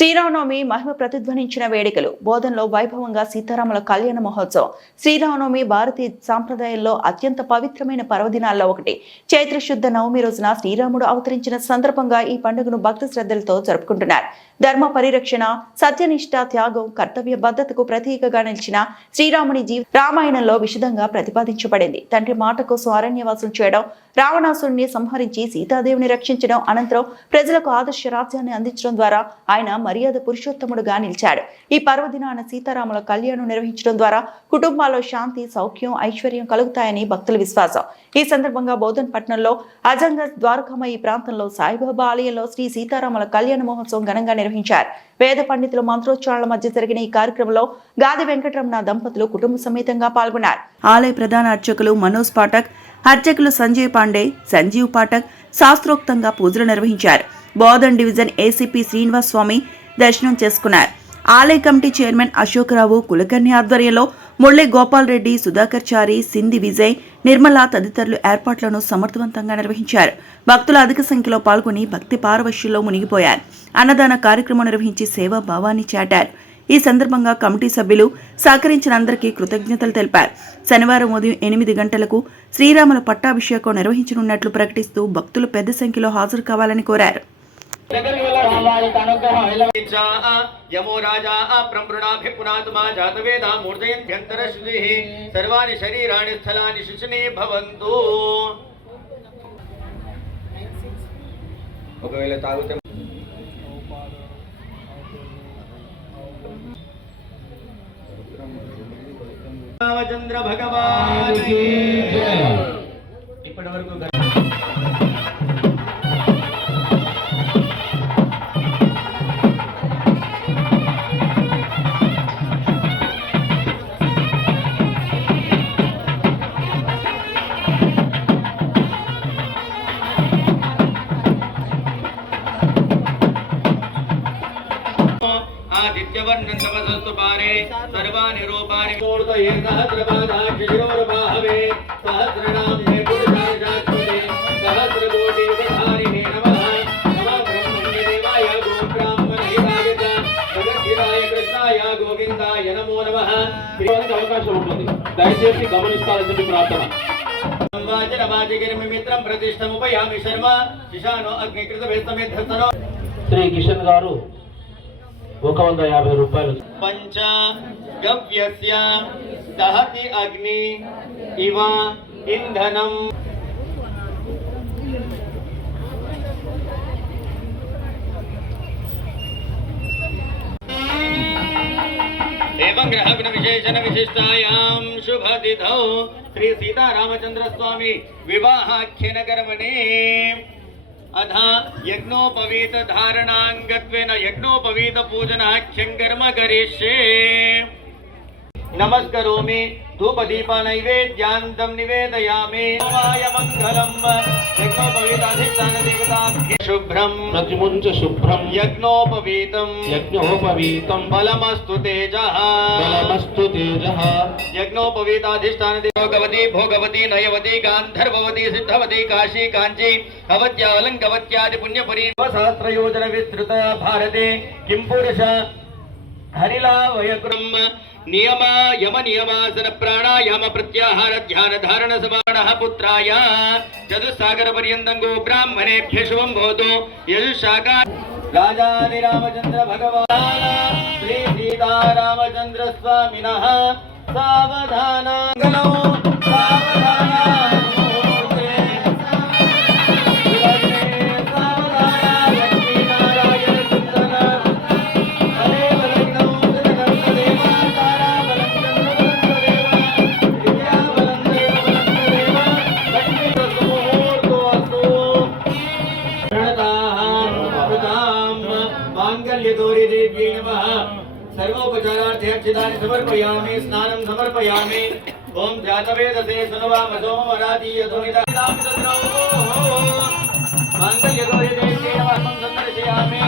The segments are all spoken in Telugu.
శ్రీరామనవమి మహిమ ప్రతిధ్వనించిన వేడుకలు బోధనలో వైభవంగా సీతారాముల కళ్యాణ మహోత్సవం. శ్రీరామనవమి భారతీయ సాంప్రదాయంలో అత్యంత పవిత్రమైన పర్వదినాల్లో ఒకటి. చైత్ర శుద్ధ నవమి రోజున శ్రీరాముడు అవతరించిన సందర్భంగా ఈ పండుగను భక్తి శ్రద్ధలతో జరుపుకుంటున్నారు. ధర్మ పరిరక్షణ, సత్యనిష్ట, త్యాగం, కర్తవ్య బద్ధతకు ప్రతీకగా నిలిచిన శ్రీరాముని రామాయణంలో విశదంగా ప్రతిపాదించబడింది. తండ్రి మాట కోసం అరణ్యవాసం చేయడం, రావణాసురుణ్ణి సంహరించి సీతాదేవిని రక్షించడం, అనంతరం ప్రజలకు ఆదర్శ రాజ్యాన్ని అందించడం ద్వారా ఆయన మర్యాద పురుషోత్తముడుగా నిలిచాడు. ఈ పర్వదినాన సీతారాముల కళ్యాణం నిర్వహించడం ద్వారా కుటుంబాల్లో శాంతి, సౌఖ్యం, ఐశ్వర్యం కలుగుతాయని భక్తుల విశ్వాసం. ఈ సందర్భంగా బోధన్ పట్టణంలో అజంగ ద్వారకమ్మ ఈ ప్రాంతంలో సాయిబాబా ఆలయంలో శ్రీ సీతారాముల కళ్యాణ మహోత్సవం ఘనంగా నిర్వహించారు. వేద పండితుల మంత్రోచ్చారణల మధ్య జరిగిన ఈ కార్యక్రమంలో గాది వెంకటరమణ దంపతులు కుటుంబ సమేతంగా పాల్గొన్నారు. ఆలయ ప్రధాన అర్చకులు మనోజ్ పాఠక్, అర్చకులు సంజయ్ పాండే, సంజీవ్ పాఠక్ శాస్త్రోక్తంగా పూజలు నిర్వహించారు. బోధన్ డివిజన్ ఏసీపీ శ్రీనివాస్ స్వామి దర్శనం చేసుకున్నారు. ఆలయ కమిటీ చైర్మన్ అశోక్ రావు కులకర్ణి ఆధ్వర్యంలో ముళ్ళే గోపాల్ రెడ్డి, సుధాకర్ చారి, సింధి విజయ్, నిర్మల తదితరులు ఏర్పాట్లను సమర్థవంతంగా నిర్వహించారు. భక్తులు అధిక సంఖ్యలో పాల్గొని భక్తి పారవశ్యంలో మునిగిపోయారు. అన్నదాన కార్యక్రమం నిర్వహించి సేవా భావాన్ని చాటారు. ఈ సందర్భంగా కమిటీ సభ్యులు సహకరించిన అందరికీ కృతజ్ఞతలు తెలిపారు. శనివారం ఉదయం 8 గంటలకు శ్రీరాముల పట్టాభిషేకం నిర్వహించనున్నట్లు ప్రకటిస్తూ భక్తులు పెద్ద సంఖ్యలో హాజరు కావాలని కోరారు. यमो राजा प्रमृणाभि पुनात्मा जातवेदा मूर्धयन्त्यन्तर श्रुतिः सर्वाणि शरीराणि स्थलानि शुचिने भवन्तु. ఒకవేళ తాగుతే రామచంద్ర భగవాన్ ఇప్పటివరకు आदित्यवर्णन्तमसस्तु पारे सर्वाणि रूपाणि मूर्तये सहस्रपादाक्षिशिरोर्बाहवे सहस्रनाम्ने पुरुषाशाश्वते सहस्रकोटियुगधारिणे नमः. नमः ब्रह्मण्यदेवाय गोब्राह्मणहिताय च जगद्धिताय कृष्णाय गोविन्दाय नमो नमः. అవకాశం ఉంటుంది, దయచేసి గమనిస్తారని ప్రార్థన. వాచనవాచగిరిమిత్రం ప్రతిష్టముపయామి శర్మ శిశానో అగ్నికృతవేస్తమేధస్తనో. శ్రీ కిషన్ గారు 150 రూపాయలు. పంచ గవ్యస్య దహతి అగ్ని ఇవ ఇంధనం. एवं ग्रहग्न विशेषण विशिष्टायां शुभतिथौ श्री सीतारामचंद्र स्वामी विवाहाख्यन कर्मणे अध यज्ञोपवीत धारणांगत्वेन यज्ञोपवीत पूजनाख्यं कर्म करिष्ये. नमस्करोमि धूपदीप नैवेद्यान्तं निवेदयामि. ओमाय मंगलम्. यज्ञोपवीताधिष्ठान देवताभ्ये शुभ्रं प्रतिमुंच शुभ्रं यज्ञोपवीतं बलमस्तु तेजः यज्ञोपवीताधिष्ठान भोगवती भोगवती नयवती गान्धर्ववती सिद्धवती काशी कांची अवत्यालंकवत्यादि पुण्यपुरी सहस्रयोजन विस्तृत भारते किं पुरुष हरिलावयक्रम नियम यम नियमासन प्राणायाम प्रत्याहार ध्यान धारण समानः पुत्राय चतुस्सागर पर्यन्तं गो ब्राह्मणेभ्यः शुभं भवतु. यजुशाखा राजानि रामचंद्र भगवान् श्री सीतारामचंद्र स्वामिनः सावधान सर्वोपचारार्थे अक्षतानि समर्पयामि. स्नानं समर्पयामि. ओम जातवेदसे सुनवाम सोमवरादीय ध्वनिदां तत्रौ मांगल्यगौरी देवी नमः संदर्शयामि.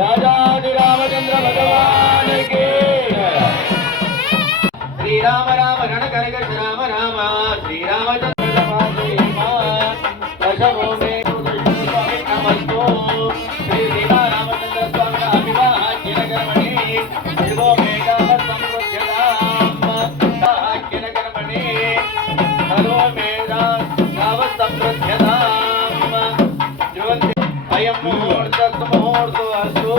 राजाधिरामचंद्र भगवान के श्री राम राम रणकरकश राम राम श्री रामचंद्र दशमो में नमस्तो श्री सीता रामचंद्र स्वामी अभिवाह्य नगरमणि शिवो मेघावत संवृध्यताम साहाक्य नगरमणि सर्वो मेघावत संवृध्यताम अयं मुहूर्तो अस्तु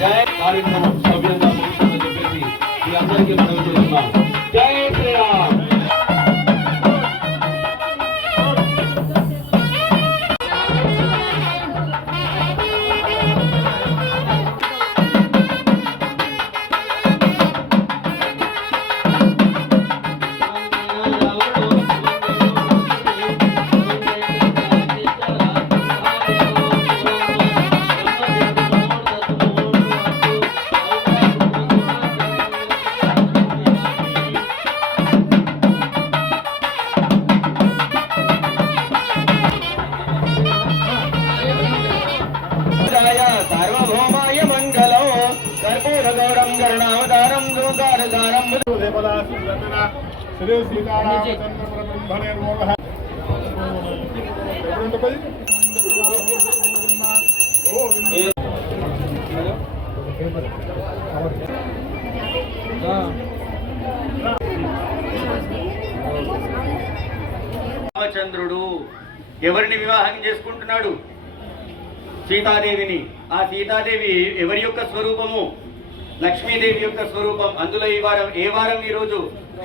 जय कार्यक्रम सभ्यता చెప్పేసి ఈ అందరికీ మనం చేస్తున్నాం జై శ్రీరామ్ सार्वभौमाय मंगलो कर्पूरगौरं करुणावतारं लोकावतारं श्री सीतारामचंद्र ब्रह्मणे नमः। రామచంద్రుడు ఎవరిని వివాహం చేసుకుంటున్నాడు? సీతాదేవిని. ఆ సీతాదేవి ఎవరి యొక్క స్వరూపము? లక్ష్మీదేవి యొక్క స్వరూపం. అందులో ఏ వారం ఈరోజు?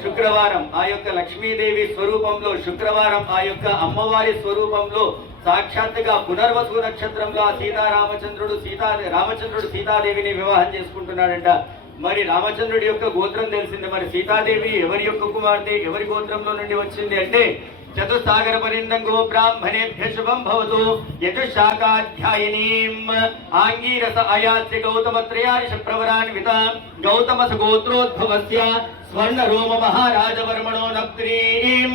శుక్రవారం. ఆ యొక్క లక్ష్మీదేవి స్వరూపంలో శుక్రవారం ఆ యొక్క అమ్మవారి స్వరూపంలో సాక్షాత్తుగా పునర్వసు నక్షత్రంలో ఆ రామచంద్రుడు సీతాదేవిని వివాహం చేసుకుంటున్నాడంట. మరి రామచంద్రుడి యొక్క గోత్రం తెలిసింది. మరి సీతాదేవి ఎవరి యొక్క కుమార్తె, ఎవరి గోత్రంలో నుండి వచ్చింది అంటే చతుస్సాగర పరిణం గో బ్రాహ్మణేభ్య శుభం భవతు యజుశాఖాధ్యాయినీం ఆంగీరస అయాస్య గౌతమత్రయార్ష ప్రవరాన్విత గౌతమస గోత్రోద్భవస్య స్వర్ణ రోమ మహారాజవర్మణో నప్త్రీం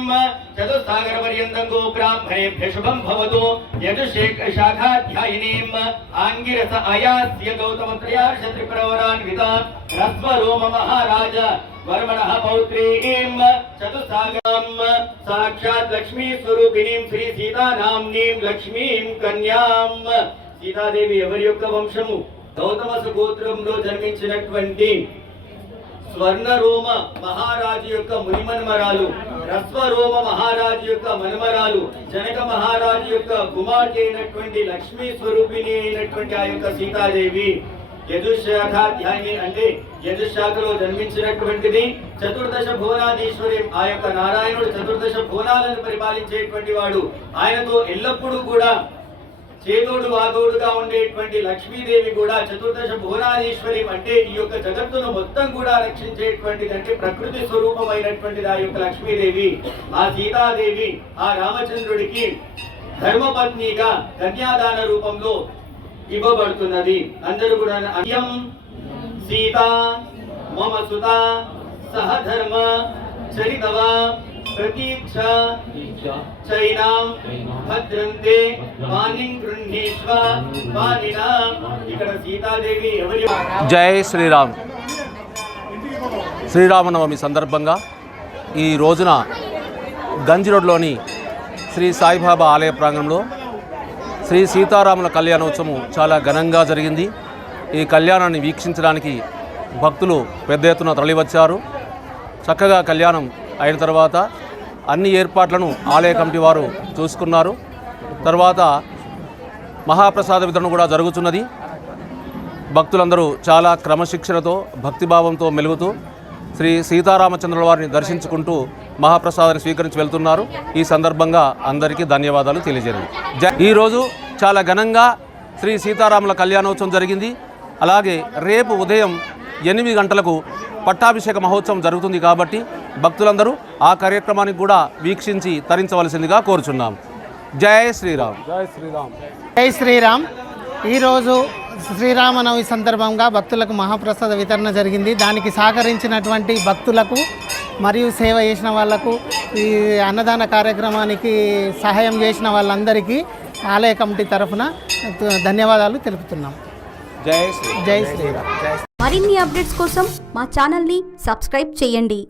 చతుస్సాగర పర్యంతం గో బ్రాహ్మణేభ్య శుభం భవతు యజుశాఖాధ్యాయినీం ఆంగీరస అయాస్య గౌతమత్రయార్ష త్రిప్రవరాన్విత రస్వ రోమ మహారాజ वर्मणः पौत्रीं चतुस्सागरां साक्षात् लक्ष्मी स्वरूपिणीं श्री सीता नाम्नीं लक्ष्मीं कन्यां. సీతాదేవి ఎవరి యొక్క వంశము? గౌతమస గోత్రంలో జన్మించినటువంటి స్వర్ణరోమ మహారాజు యొక్క మునిమన్మరాలు, రస్వరోమ మహారాజు యొక్క మన్మరాలు, జనక మహారాజు యొక్క కుమార్తె అయినటువంటి లక్ష్మీ స్వరూపిణి అయినటువంటి ఆ యొక్క సీతాదేవి యజుశాఖాధ్యాయిని అంటే యజుశాఖలో జన్మించినటువంటిది. చతుర్దశ భువనాధీశ్వరి. ఆ యొక్క నారాయణుడు చతుర్దశ భువనాలను పరిపాలించేటువంటి వాడు. ఆయనతో ఎల్లప్పుడూ కూడా చేదోడు వాదోడుగా ఉండేటువంటి లక్ష్మీదేవి కూడా చతుర్దశ భువనాధీశ్వరి అంటే ఈ యొక్క జగత్తును మొత్తం కూడా రక్షించేటువంటిది, అంటే ప్రకృతి స్వరూపమైనటువంటిది ఆ యొక్క లక్ష్మీదేవి. ఆ సీతాదేవి ఆ రామచంద్రుడికి ధర్మపత్నిగా కన్యాదాన రూపంలో ఇవ్వబడుతున్నది. అందరూ కూడా అయం సీత మమ సుత సహధర్మ చరితవ ప్రతీక్ష చైనాం భద్రంతే పానిం గృహ్ణీష్వ పానినా. ఇక్కడ సీతాదేవి ఎవరి? జై శ్రీరామ్. శ్రీరామనవమి సందర్భంగా ఈ రోజున గంజ్ రోడ్లోని శ్రీ సాయిబాబా ఆలయ ప్రాంగణంలో శ్రీ సీతారాముల కళ్యాణోత్సవం చాలా ఘనంగా జరిగింది. ఈ కళ్యాణాన్ని వీక్షించడానికి భక్తులు పెద్ద ఎత్తున తరలివచ్చారు. చక్కగా కళ్యాణం అయిన తర్వాత అన్ని ఏర్పాట్లను ఆలయ కమిటీ వారు చూసుకున్నారు. తర్వాత మహాప్రసాద వితరణ కూడా జరుగుతున్నది. భక్తులందరూ చాలా క్రమశిక్షణతో భక్తిభావంతో మెలుగుతూ శ్రీ సీతారామచంద్రుల వారిని దర్శించుకుంటూ మహాప్రసాదాన్ని స్వీకరించి వెళ్తున్నారు. ఈ సందర్భంగా అందరికీ ధన్యవాదాలు తెలియజేయండి. ఈరోజు చాలా ఘనంగా శ్రీ సీతారాముల కళ్యాణోత్సవం జరిగింది. అలాగే రేపు ఉదయం 8 గంటలకు పట్టాభిషేక మహోత్సవం జరుగుతుంది కాబట్టి భక్తులందరూ ఆ కార్యక్రమానికి కూడా వీక్షించి తరించవలసిందిగా కోరుచున్నాం. జై శ్రీరామ్. జై శ్రీరామ్. జై శ్రీరామ్. ఈరోజు శ్రీరామనవమి సందర్భంగా భక్తులకు మహాప్రసాద వితరణ జరిగింది. దానికి సహకరించినటువంటి భక్తులకు మరియు సేవ చేసిన వాళ్లకు ఈ అన్నదాన కార్యక్రమానికి సహాయం చేసిన వాళ్ళందరికీ ఆలయ కమిటీ తరఫున ధన్యవాదాలు తెలుపుతున్నాం. జై శ్రీ జై శ్రీరామ్. మరిన్ని అప్డేట్స్ కోసం మా ఛానల్ని సబ్స్క్రైబ్ చేయండి.